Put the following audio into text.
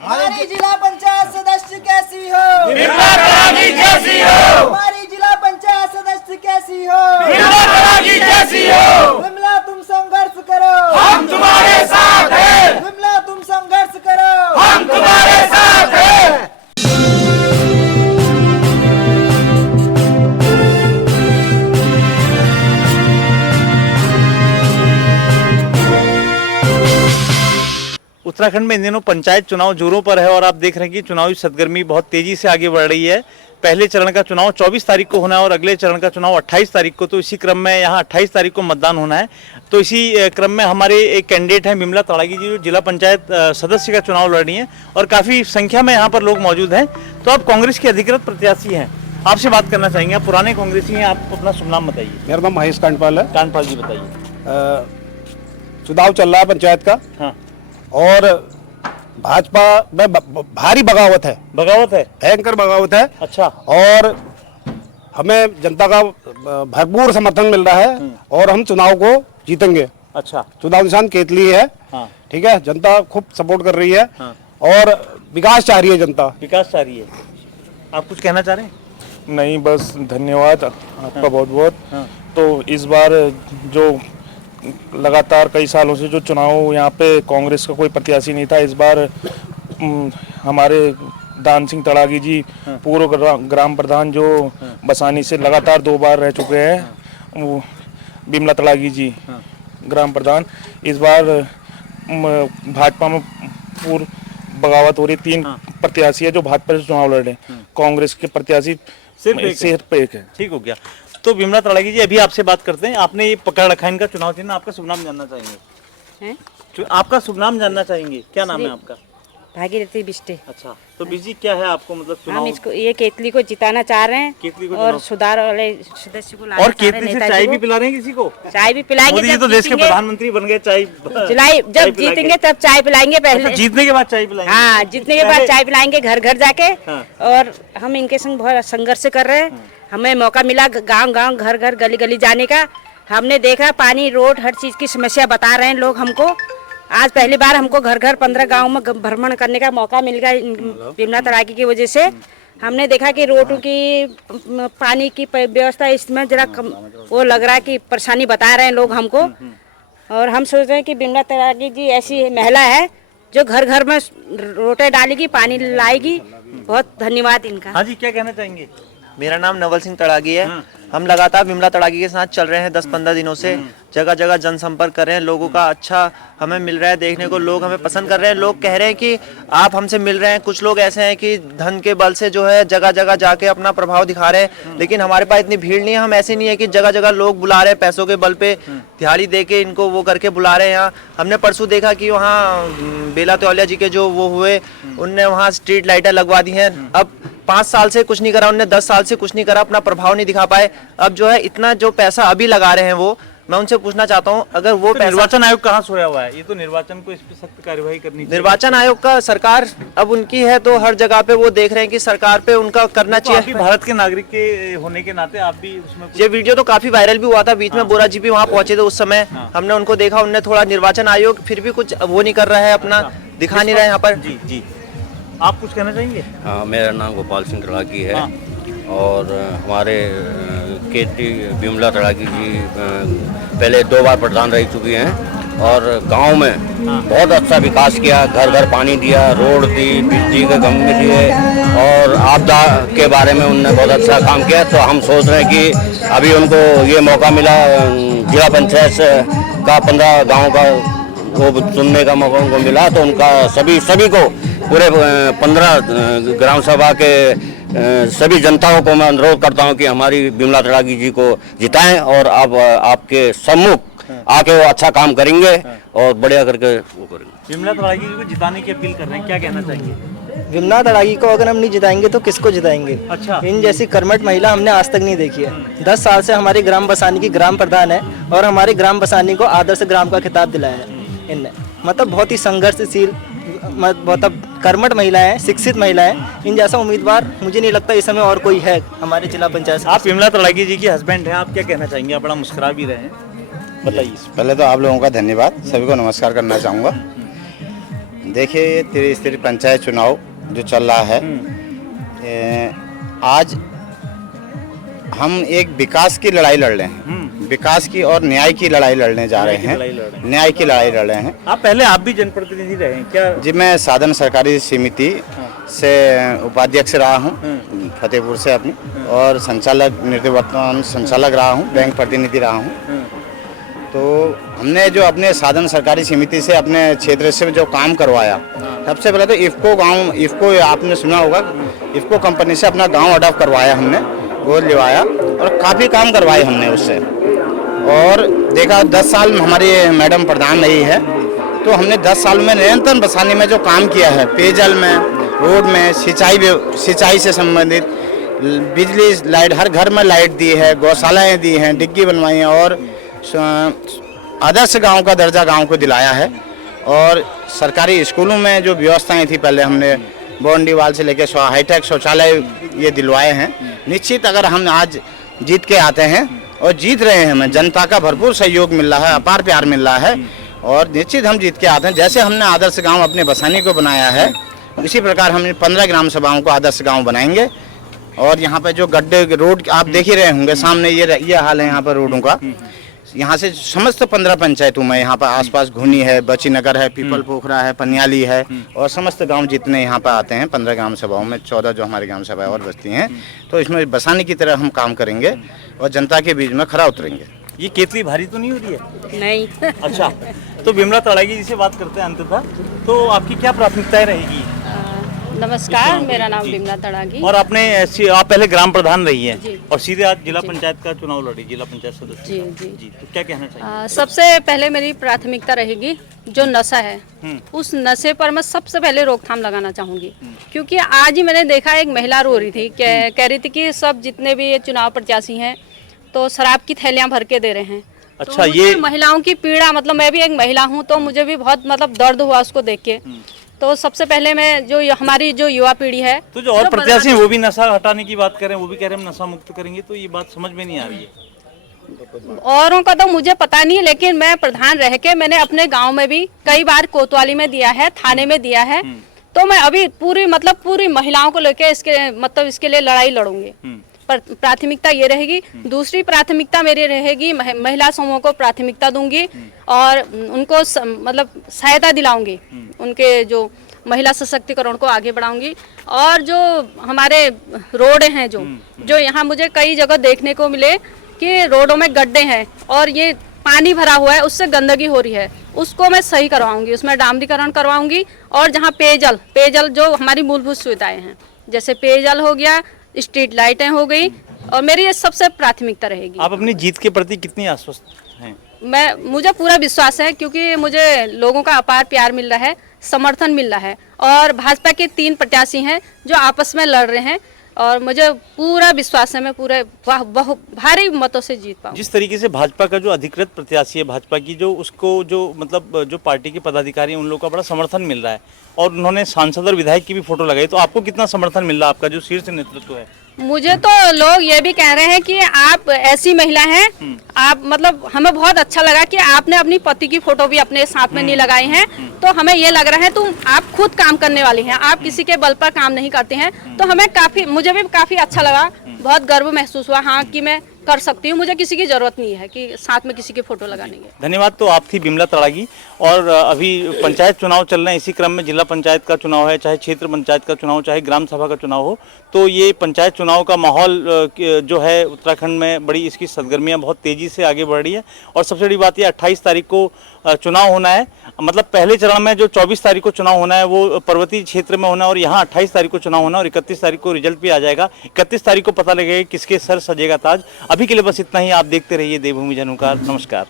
हमारी जिला पंचायत सदस्य कैसी हो? विमला तड़ागी जैसी हो। हमारी जिला पंचायत सदस्य कैसी हो? विमला तड़ागी जैसी हो। विमला तुम संघर्ष करो, हम तुम्हारे साथ हैं। विमला तुम संघर्ष करो, हम तुम्हारे साथ हैं। उत्तराखंड में इन दिनों पंचायत चुनाव जोरों पर है और आप देख रहे हैं कि चुनावी सरगर्मी बहुत तेजी से आगे बढ़ रही है। पहले चरण का चुनाव 24 तारीख को होना है और अगले चरण का चुनाव 28 तारीख को। तो इसी क्रम में यहाँ 28 तारीख को मतदान होना है। तो इसी क्रम में हमारे एक कैंडिडेट हैं विमला तड़ागी जी, जो जिला पंचायत सदस्य का चुनाव लड़ रही हैं और काफ़ी संख्या में यहाँ पर लोग मौजूद हैं। तो आप कांग्रेस के अधिकृत प्रत्याशी हैं, आपसे बात करना चाहेंगे। आप पुराने कांग्रेसी हैं, आप अपना शुभ नाम बताइए। मेरा नाम महेश कांडपाल है। कांडपाल जी बताइए। चुनाव चल रहा है पंचायत का। हाँ, और भाजपा में भारी बगावत है, भयंकर बगावत है। अच्छा। और हमें जनता का भरपूर समर्थन मिल रहा है और हम चुनाव को जीतेंगे। अच्छा। चुनाव निशान केतली है। हाँ। ठीक है, जनता खूब सपोर्ट कर रही है। हाँ। और विकास चाह रही है जनता। विकास चाह रही है। आप कुछ कहना चाह रहे हैं? नहीं, बस धन्यवाद आपका बहुत बहुत। हाँ। तो इस बार जो लगातार कई सालों से जो चुनाव यहाँ पे कांग्रेस का कोई प्रत्याशी नहीं था, इस बार हमारे दान सिंह तड़ागी जी पूर्व ग्राम प्रधान जो बसानी से लगातार 2 बार रह चुके हैं, वो विमला तड़ागी जी ग्राम प्रधान। इस बार भाजपा में पूर्व बगावत हो रही। 3 प्रत्याशी है जो भाजपा से चुनाव लड़ रहे हैं। कांग्रेस के प्रत्याशी सिर्फ एक है। ठीक हो गया। तो विमला तड़ागी जी, अभी आपसे बात करते हैं। आपने ये पकड़ रखा है इनका चुनाव चिन्ह, आपका शुभ नाम जानना चाहेंगे? हैं? आपका शुभ नाम जानना चाहेंगे, क्या नाम है आपका? भागीरथी बिष्टे। अच्छा, तो बिजी क्या है आपको, मतलब चुनाव? हम इसको ये केतली को जिताना चाह रहे हैं। केतली को और सुधार वाले सदस्य को लाना और चाह रहे हैं। केतली से चाय भी पिला रहे हैं किसी को? चाय भी पिलाएंगे। मोदी जी तो देश के प्रधानमंत्री बन गए, चाय जब जीतेंगे तब चाय पिलाएंगे। पहले अच्छा, जीतने के बाद चाय पिलाएंगे? हाँ, जीतने के बाद चाय पिलाएंगे घर घर जाके। हाँ। और हम इनके संग बहुत संघर्ष कर रहे हैं। हमें मौका मिला गांव गांव घर घर गली गली जाने का। हमने देखा पानी रोड हर चीज की समस्या बता रहे हैं लोग हमको। आज पहली बार हमको घर घर 15 गांव में भ्रमण करने का मौका मिल गया विमला तड़ागी की वजह से। हमने देखा कि रोडों की पानी की व्यवस्था इसमें जरा वो लग रहा है कि परेशानी बता रहे हैं लोग हमको। और हम सोच रहे हैं कि विमला तड़ागी जी ऐसी महिला है जो घर घर में रोटे डालेगी, पानी लाएगी। बहुत धन्यवाद इनका। हाँ जी, क्या कहना चाहेंगे? मेरा नाम नवल सिंह तड़ागी है। हम लगातार विमला तड़ागी के साथ चल रहे हैं 10-15 दिनों से। जगह जगह जनसंपर्क कर रहे हैं। लोगों का अच्छा हमें मिल रहा है देखने को। लोग हमें पसंद कर रहे हैं। लोग कह रहे हैं कि आप हमसे मिल रहे हैं। कुछ लोग ऐसे हैं कि धन के बल से जो है जगह जगह जाके अपना प्रभाव दिखा रहे हैं, लेकिन हमारे पास इतनी भीड़ नहीं है। हम ऐसे नहीं है कि जगह जगह लोग बुला रहे हैं पैसों के बल पे, दिहाड़ी दे के इनको वो करके बुला रहे हैं। यहाँ हमने परसों देखा कि वहाँ बेला तौलिया जी के जो वो हुए, उनने वहाँ स्ट्रीट लाइटें लगवा दी हैं। अब 5 साल से कुछ नहीं करा उनने, 10 साल से कुछ नहीं करा, अपना प्रभाव नहीं दिखा पाए। अब जो है इतना जो पैसा अभी लगा रहे हैं वो, मैं उनसे पूछना चाहता हूं, अगर वो तो निर्वाचन आयोग कहाँ सोया हुआ है? ये तो निर्वाचन को इस पे सख्त कार्यवाही करनी चाहिए। निर्वाचन आयोग का सरकार अब उनकी है, तो हर जगह पे वो देख रहे हैं कि सरकार पे उनका करना तो चाहिए। भारत के नागरिक के होने के नाते आप भी उसमें ये वीडियो तो काफी वायरल भी हुआ था बीच में। बोरा जी भी वहाँ पहुंचे थे उस समय। हमने उनको देखा, उनने थोड़ा निर्वाचन आयोग फिर भी कुछ वो नहीं कर रहा है, अपना दिखा नहीं रहा है यहाँ पर। जी जी, आप कुछ कहना चाहेंगे? हाँ, मेरा नाम गोपाल सिंह तड़ागी है। और हमारे केतली विमला तड़ागी जी पहले 2 बार प्रधान रह चुकी हैं और गांव में बहुत अच्छा विकास किया। घर घर पानी दिया, रोड दी, बिजली के खंभे दिए और आपदा के बारे में उन्होंने बहुत अच्छा काम किया। तो हम सोच रहे हैं कि अभी उनको ये मौका मिला जिला पंचायत का 15 गाँव का वो चुनने का मौका उनको मिला, तो उनका सभी को पूरे 15 ग्राम सभा के सभी जनताओं को मैं अनुरोध करता हूं कि हमारी विमला तड़ागी जी को जिताएं और अब आपके सम्मुख आके वो अच्छा काम करेंगे और बढ़िया करके वो करेंगे। विमला तड़ागी जी को जिताने की अपील कर रहे हैं, क्या कहना चाहिए? विमला तड़ागी को अगर हम नहीं जिताएंगे तो किसको जिताएंगे? अच्छा। इन जैसी कर्मठ महिला हमने आज तक नहीं देखी है। 10 साल से हमारी ग्राम बसानी की ग्राम प्रधान है और हमारी ग्राम बसानी को आदर्श ग्राम का खिताब दिलाया है इनने। मतलब बहुत ही संघर्षशील, मतलब कर्मठ महिला है, शिक्षित महिला है। इन जैसा उम्मीदवार मुझे नहीं लगता इस समय और कोई है हमारे जिला पंचायत। आप विमला तड़ागी जी के हस्बैंड हैं, आप क्या कहना चाहेंगे? आप बड़ा मुस्कुरा भी रहे हैं, बताइए। पहले तो आप लोगों का धन्यवाद, सभी को नमस्कार करना चाहूँगा। देखिए ये त्रिस्तरीय पंचायत चुनाव जो चल रहा है, आज हम एक विकास की लड़ाई लड़ रहे हैं, विकास की और न्याय की लड़ाई लड़ने जा रहे हैं, न्याय की लड़ाई लड़ रहे हैं। आप भी जनप्रतिनिधि रहे हैं क्या? जी, मैं साधन सहकारी समिति से उपाध्यक्ष रहा हूँ फतेहपुर से अपनी, और संचालक निर्वर्तमान संचालक रहा हूँ, बैंक प्रतिनिधि रहा हूँ। तो हमने जो अपने साधन सरकारी समिति से अपने क्षेत्र से जो काम करवाया, सबसे पहले तो इफ़को आपने सुना होगा, इफ़को कंपनी से अपना गांव अडॉप्ट करवाया हमने, गोद लिवाया और काफ़ी काम करवाए हमने उससे। और देखा 10 साल हमारी मैडम प्रधान रही है, तो हमने 10 साल में निरंतर बसाने में जो काम किया है, पेयजल में, रोड में, सिंचाई से संबंधित, बिजली, लाइट, हर घर में लाइट दी है, गौशालाएँ दी हैं, डिग्गी बनवाई हैं, और आदर्श गांव का दर्जा गांव को दिलाया है। और सरकारी स्कूलों में जो व्यवस्थाएं थी, पहले हमने बोंडीवाल से लेकर हाईटेक शौचालय ये दिलवाए हैं। निश्चित अगर हम आज जीत के आते हैं और जीत रहे हैं, हमें जनता का भरपूर सहयोग मिल रहा है, अपार प्यार मिल रहा है, और निश्चित हम जीत के आते हैं। जैसे हमने आदर्श गाँव अपने बसानी को बनाया है, इसी प्रकार हम 15 ग्राम सभाओं को आदर्श गाँव बनाएंगे। और यहाँ पे जो गड्ढे, रोड आप देख ही रहे होंगे सामने, ये हाल है यहाँ पर रोडों का। यहाँ से समस्त 15 पंचायतों में, यहाँ पर आसपास घुनी है, बची नगर है, पीपल पोखरा है, पनियाली है, और समस्त गांव जितने यहाँ पर आते हैं 15 ग्राम सभाओं में, 14 जो हमारी ग्राम सभाएं और बस्ती हैं, तो इसमें बसाने की तरह हम काम करेंगे और जनता के बीच में खरा उतरेंगे। ये केतली भारी तो नहीं हो रही है? नहीं। अच्छा, तो बिमला तड़ागी जी से बात करते हैं अंततः, तो आपकी क्या प्राथमिकताएं रहेगी? नमस्कार, मेरा नाम बिमला तड़ागी। और आप पहले ग्राम प्रधान रही हैं जी। और सीधे आज जिला पंचायत का चुनाव लड़ी, जिला पंचायत सदस्य। जी जी जी, तो क्या कहना चाहिए? सबसे पहले मेरी प्राथमिकता रहेगी जो नशा है, उस नशे पर मैं सबसे पहले रोकथाम लगाना चाहूंगी। क्योंकि आज ही मैंने देखा, एक महिला रो रही थी, कह रही थी कि सब जितने भी ये चुनाव प्रत्याशी हैं तो शराब की थैलियां भर के दे रहे हैं। अच्छा, तो ये महिलाओं की पीड़ा, मतलब मैं भी एक महिला हूँ, तो मुझे भी बहुत मतलब दर्द हुआ उसको देख के। तो सबसे पहले मैं जो हमारी जो युवा पीढ़ी है, तो जो और प्रत्याशी हैं वो भी नशा हटाने की बात करें, वो भी कह रहे हैं हम नशा मुक्त करेंगे, तो ये बात समझ में नहीं आ रही है। औरों का तो मुझे पता नहीं, लेकिन मैं प्रधान रह के मैंने अपने गांव में भी कई बार कोतवाली में दिया है, थाने में दिया है। तो मैं अभी पूरी महिलाओं को लेके इसके लिए लड़ाई लड़ूंगी। पर प्राथमिकता ये रहेगी। दूसरी प्राथमिकता मेरी रहेगी, महिला समूह को प्राथमिकता दूंगी और उनको मतलब सहायता दिलाऊंगी, उनके जो महिला सशक्तिकरण को आगे बढ़ाऊंगी। और जो हमारे रोड हैं, जो यहाँ मुझे कई जगह देखने को मिले कि रोडों में गड्ढे हैं और ये पानी भरा हुआ है, उससे गंदगी हो रही है, उसको मैं सही करवाऊंगी, उसमें डामरीकरण करवाऊंगी। और जहाँ पेयजल जो हमारी मूलभूत सुविधाएं हैं, जैसे पेयजल हो गया, स्ट्रीट लाइटें हो गई, और मेरी ये सबसे प्राथमिकता रहेगी। आप अपनी जीत के प्रति कितनी आश्वस्त हैं? मुझे पूरा विश्वास है, क्योंकि मुझे लोगों का अपार प्यार मिल रहा है, समर्थन मिल रहा है। और भाजपा के 3 प्रत्याशी हैं जो आपस में लड़ रहे हैं, और मुझे पूरा विश्वास है मैं पूरे भारी मतों से जीत पाऊंगी। जिस तरीके से भाजपा का जो अधिकृत प्रत्याशी है, भाजपा की जो पार्टी के पदाधिकारी हैं, उन लोगों का बड़ा समर्थन मिल रहा है, और उन्होंने सांसद और विधायक की भी फोटो लगाई, तो आपको कितना समर्थन मिल रहा है, आपका जो शीर्ष नेतृत्व है? मुझे तो लोग ये भी कह रहे हैं कि आप ऐसी महिला हैं, आप मतलब हमें बहुत अच्छा लगा कि आपने अपनी पति की फोटो भी अपने साथ में नहीं लगाई है। तो हमें ये लग रहा है आप खुद काम करने वाली हैं, आप किसी के बल पर काम नहीं करती हैं। तो मुझे भी काफी अच्छा लगा, बहुत गर्व महसूस हुआ, हाँ, कि मैं कर सकती हूँ, मुझे किसी की जरूरत नहीं है कि साथ में किसी की फोटो लगाने की। धन्यवाद। तो आप थी बिमला तड़ागी, और अभी पंचायत चुनाव चल रहे हैं, इसी क्रम में जिला पंचायत का चुनाव है, चाहे क्षेत्र पंचायत का चुनाव, चाहे ग्राम सभा का चुनाव हो, तो ये पंचायत चुनाव का माहौल जो है उत्तराखंड में बड़ी इसकी सरगर्मियाँ बहुत तेजी से आगे बढ़ रही है। और सबसे बड़ी बात ये 28 तारीख को चुनाव होना है, मतलब पहले चरण में जो 24 तारीख को चुनाव होना है वो पर्वतीय क्षेत्र में होना है, और यहाँ 28 तारीख को चुनाव होना है, और 31 तारीख को रिजल्ट भी आ जाएगा। 31 तारीख को पता लगेगा किसके सर सजेगा ताज। अभी के लिए बस इतना ही। आप देखते रहिए देवभूमि जनहुंकार। नमस्कार।